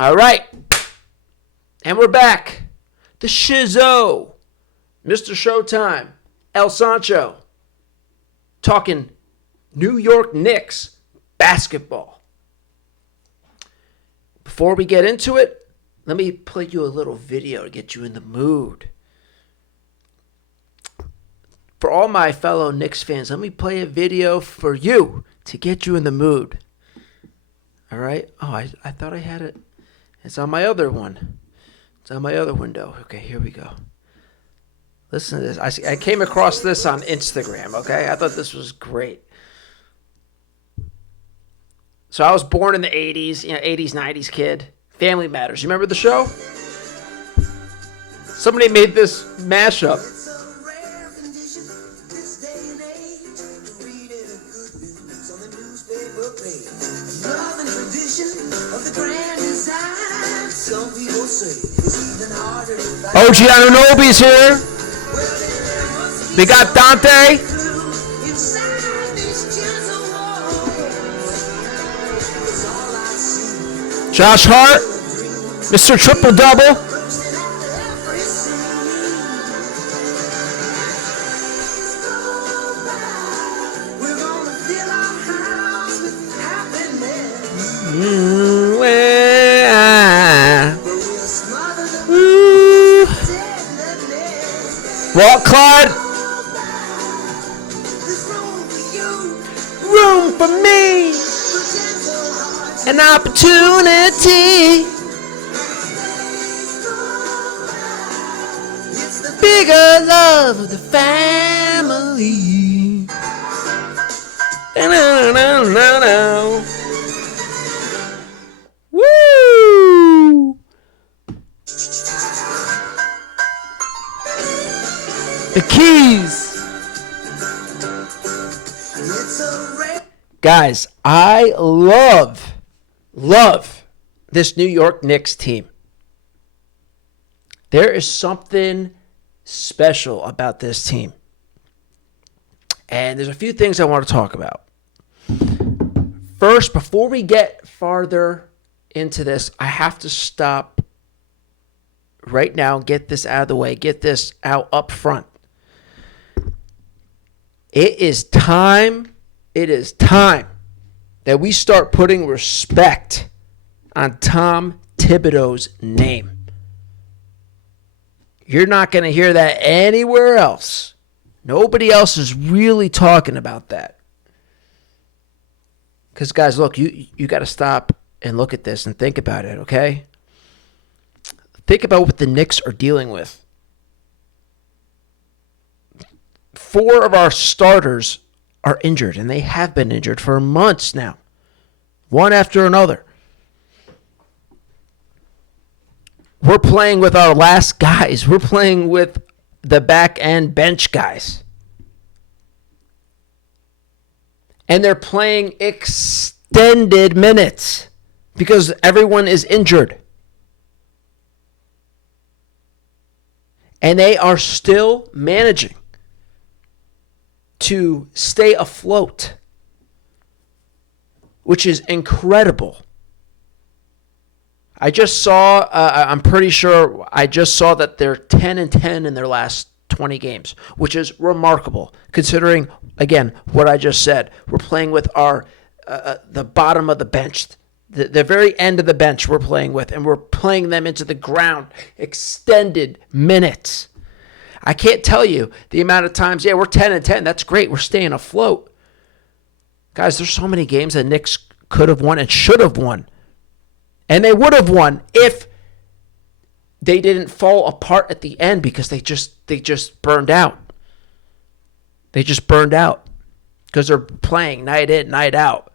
All right. And we're back. The Shizzo. Mr. Showtime. El Sancho. Talking New York Knicks basketball. Before we get into it, let me play you a little video to get you in the mood. For all my fellow Knicks fans, let me play a video for you to get you in the mood. All right? Oh, I thought I had it. It's on my other one. It's on my other window. Okay, here we go. Listen to this. I came across this on Instagram, okay? I thought this was great. So I was born in the 80s, 80s, 90s kid. Family Matters. You remember the show? Somebody made this mashup. OG Anunoby's here. We got Dante. Josh Hart. Mr. Triple Double. Walt Clyde. Room for me. An opportunity. Bigger love of the family. No. Woo! The Keys. Guys, I love this New York Knicks team. There is something special about this team. And there's a few things I want to talk about. First, before we get farther into this, I have to stop right now, get this out of the way, get this out up front. It is time that we start putting respect on Tom Thibodeau's name. You're not going to hear that anywhere else. Nobody else is really talking about that. Because, guys, look, you got to stop and look at this and think about it, okay? Think about what the Knicks are dealing with. 4 of our starters are injured, and they have been injured for months now, one after another. We're playing with our last guys. We're playing with the back end bench guys. And they're playing extended minutes because everyone is injured. And they are still managing to stay afloat, which is incredible. I just saw, I'm pretty sure I just saw that they're 10-10 in their last 20 games, which is remarkable considering, again, what I just said. We're playing with our the bottom of the bench, the very end of the bench we're playing with, and we're playing them into the ground, extended minutes. I can't tell you the amount of times, we're 10-10. That's great. We're staying afloat. Guys, there's so many games that Knicks could have won and should have won. And they would have won if they didn't fall apart at the end because they just burned out. They just burned out because they're playing night in, night out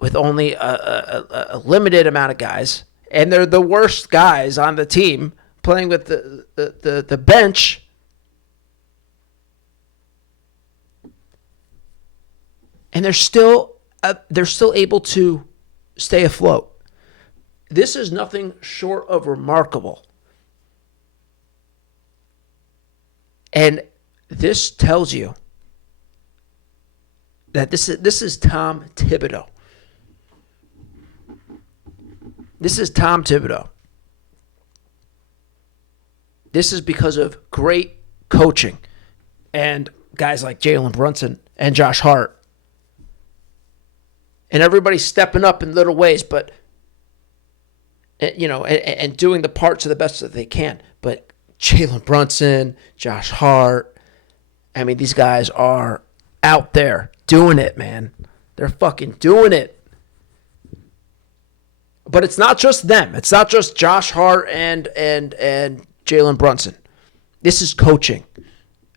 with only a limited amount of guys. And they're the worst guys on the team playing with the bench. And they're still able to stay afloat. This is nothing short of remarkable. And this tells you that this is Tom Thibodeau. This is Tom Thibodeau. This is because of great coaching and guys like Jalen Brunson and Josh Hart. And everybody's stepping up in little ways, but and doing the parts of the best that they can. But Jalen Brunson, Josh Hart, I mean, these guys are out there doing it, man. They're fucking doing it. But it's not just them. It's not just Josh Hart and Jalen Brunson. This is coaching.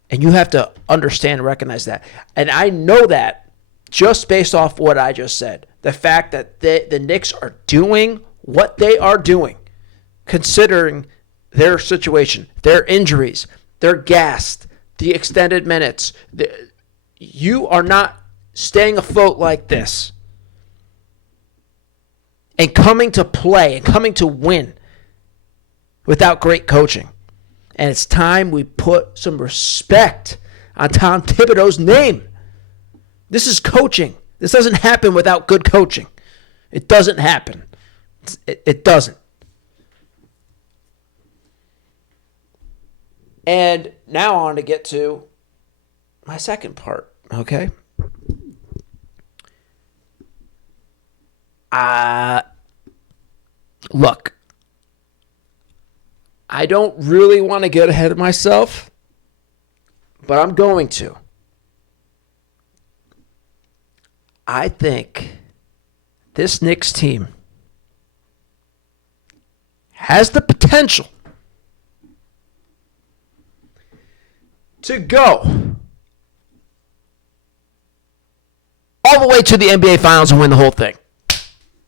And you have to understand and recognize that. And I know that just based off what I just said. The fact that the Knicks are doing what they are doing, considering their situation, their injuries, their gassed, the extended minutes. You are not staying afloat like this and coming to play and coming to win without great coaching. And it's time we put some respect on Tom Thibodeau's name. This is coaching. This doesn't happen without good coaching. It doesn't happen. It doesn't. And now I want to get to my second part, okay? Look, I don't really want to get ahead of myself, but I'm going to. I think this Knicks team has the potential to go all the way to the NBA Finals and win the whole thing.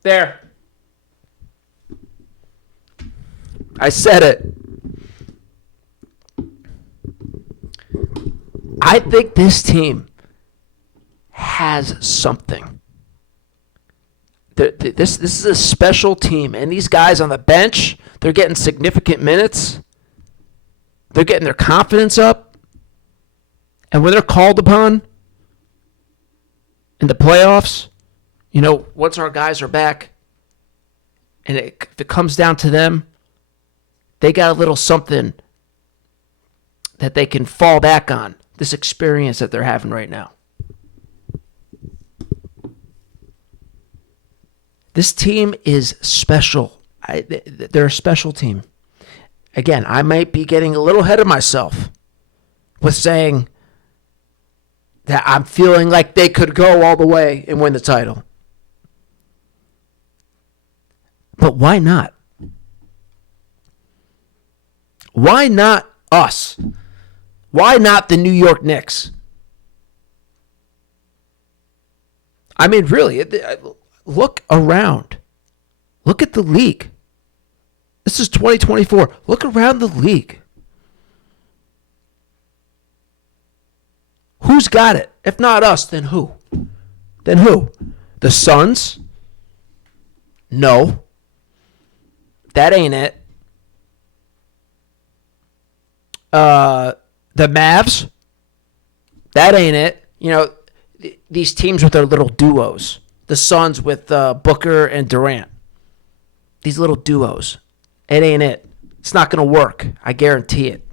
There. I said it. I think this team has something. This is a special team, and these guys on the bench, they're getting significant minutes. They're getting their confidence up. And when they're called upon in the playoffs, once our guys are back, and if it comes down to them, they got a little something that they can fall back on, this experience that they're having right now. This team is special. They're a special team. Again, I might be getting a little ahead of myself with saying that I'm feeling like they could go all the way and win the title. But why not? Why not us? Why not the New York Knicks? I mean, really, look around. Look at the league. This is 2024. Look around the league. Who's got it? If not us, then who? Then who? The Suns? No. That ain't it. The Mavs? That ain't it. These teams with their little duos. The Suns with Booker and Durant. These little duos. It ain't it. It's not going to work. I guarantee it.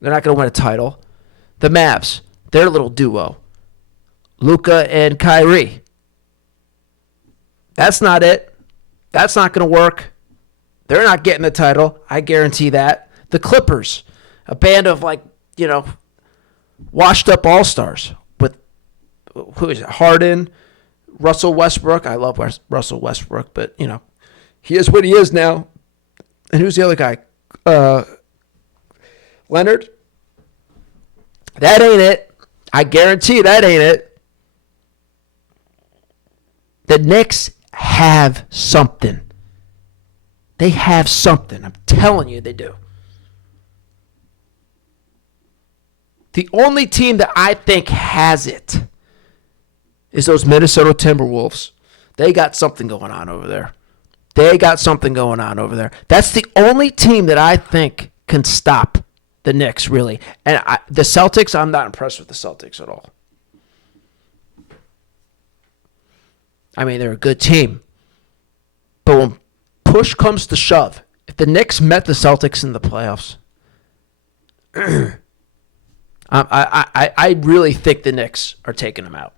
They're not going to win a title. The Mavs, their little duo. Luka and Kyrie. That's not it. That's not going to work. They're not getting the title. I guarantee that. The Clippers, a band of washed up all-stars with, who is it, Harden, Russell Westbrook. I love Russell Westbrook, but, he is what he is now. And who's the other guy? Leonard? That ain't it. I guarantee that ain't it. The Knicks have something. They have something. I'm telling you they do. The only team that I think has it is those Minnesota Timberwolves. They got something going on over there. That's the only team that I think can stop the Knicks, really. And the Celtics, I'm not impressed with the Celtics at all. I mean, they're a good team. But when push comes to shove, if the Knicks met the Celtics in the playoffs, I really think the Knicks are taking them out.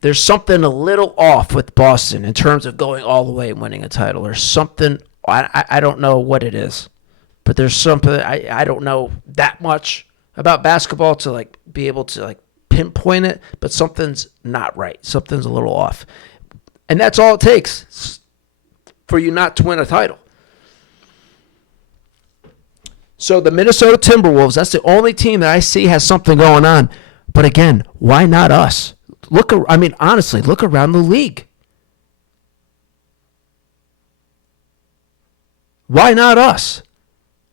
There's something a little off with Boston in terms of going all the way and winning a title. There's something, I don't know what it is, but there's something, I don't know that much about basketball to like be able to like pinpoint it, but something's not right. Something's a little off. And that's all it takes for you not to win a title. So the Minnesota Timberwolves, that's the only team that I see has something going on. But again, why not us? Honestly, look around the league. Why not us?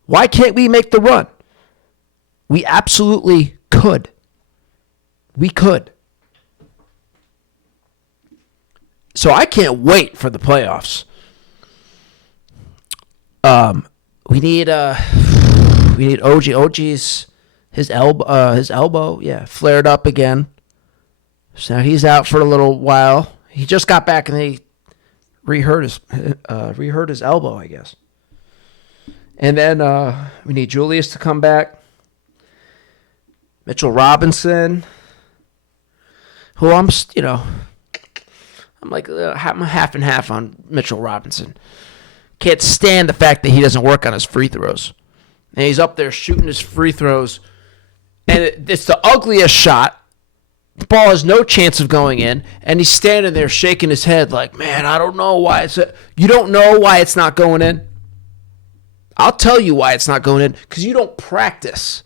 Why can't we make the run? We absolutely could. We could. So I can't wait for the playoffs. We need OG. OG's his elbow, flared up again. So he's out for a little while. He just got back and he re-hurt his elbow, I guess. And then we need Julius to come back. Mitchell Robinson, who I'm half and half on Mitchell Robinson. Can't stand the fact that he doesn't work on his free throws. And he's up there shooting his free throws. And it's the ugliest shot. The ball has no chance of going in. And he's standing there shaking his head like, man, I don't know why you don't know why it's not going in? I'll tell you why it's not going in. Because you don't practice.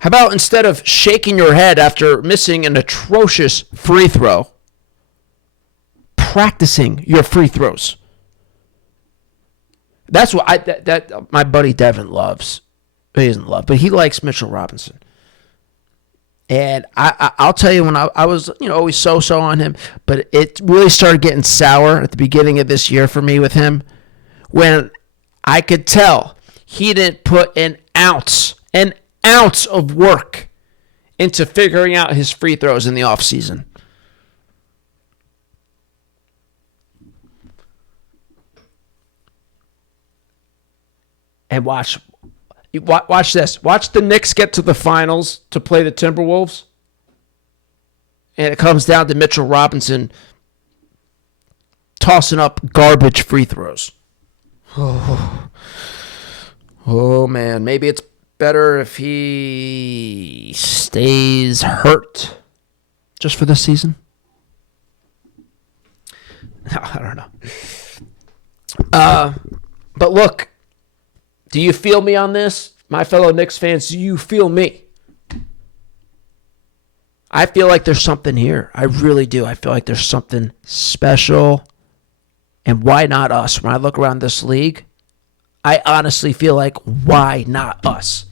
How about instead of shaking your head after missing an atrocious free throw, practicing your free throws? That's what my buddy Devin loves. He doesn't love, but he likes Mitchell Robinson. And I'll tell you, when I was always so on him, but it really started getting sour at the beginning of this year for me with him, when I could tell he didn't put an ounce of work into figuring out his free throws in the offseason. And watch this. Watch the Knicks get to the finals to play the Timberwolves. And it comes down to Mitchell Robinson tossing up garbage free throws. Oh man. Maybe it's better if he stays hurt just for this season. No, I don't know. But look, do you feel me on this? My fellow Knicks fans, do you feel me? I feel like there's something here. I really do. I feel like there's something special. And why not us? When I look around this league, I honestly feel like, why not us?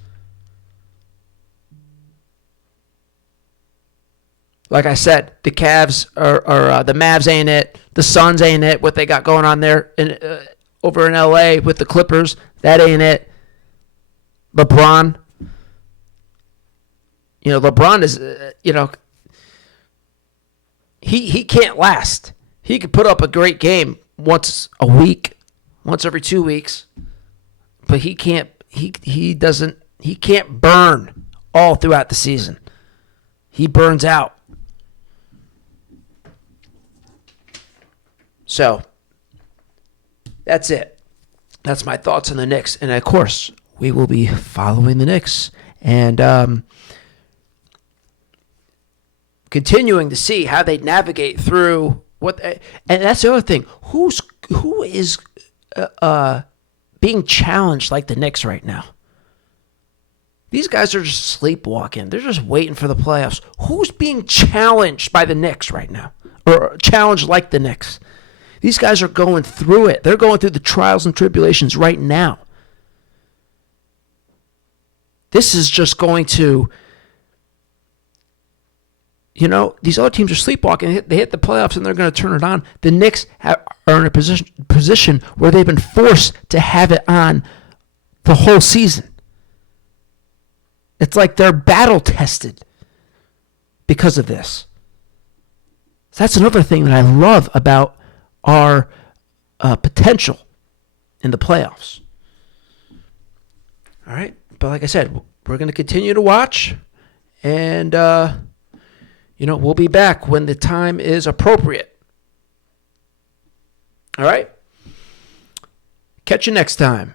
Like I said, the Cavs are the Mavs ain't it. The Suns ain't it. What they got going on there over in LA with the Clippers, that ain't it. LeBron. LeBron is, he can't last. He could put up a great game once a week, once every 2 weeks, but he can't burn all throughout the season. He burns out. So, that's it. That's my thoughts on the Knicks. And, of course, we will be following the Knicks and continuing to see how they navigate through and that's the other thing. Who is being challenged like the Knicks right now? These guys are just sleepwalking. They're just waiting for the playoffs. Who's being challenged by the Knicks right now? Or challenged like the Knicks? These guys are going through it. They're going through the trials and tribulations right now. This is just going to, these other teams are sleepwalking. They hit the playoffs and they're going to turn it on. The Knicks are in a position where they've been forced to have it on the whole season. It's like they're battle tested. because of this. So that's another thing that I love about our potential in the playoffs. All right. But like I said, we're going to continue to watch. And, we'll be back when the time is appropriate. All right. Catch you next time.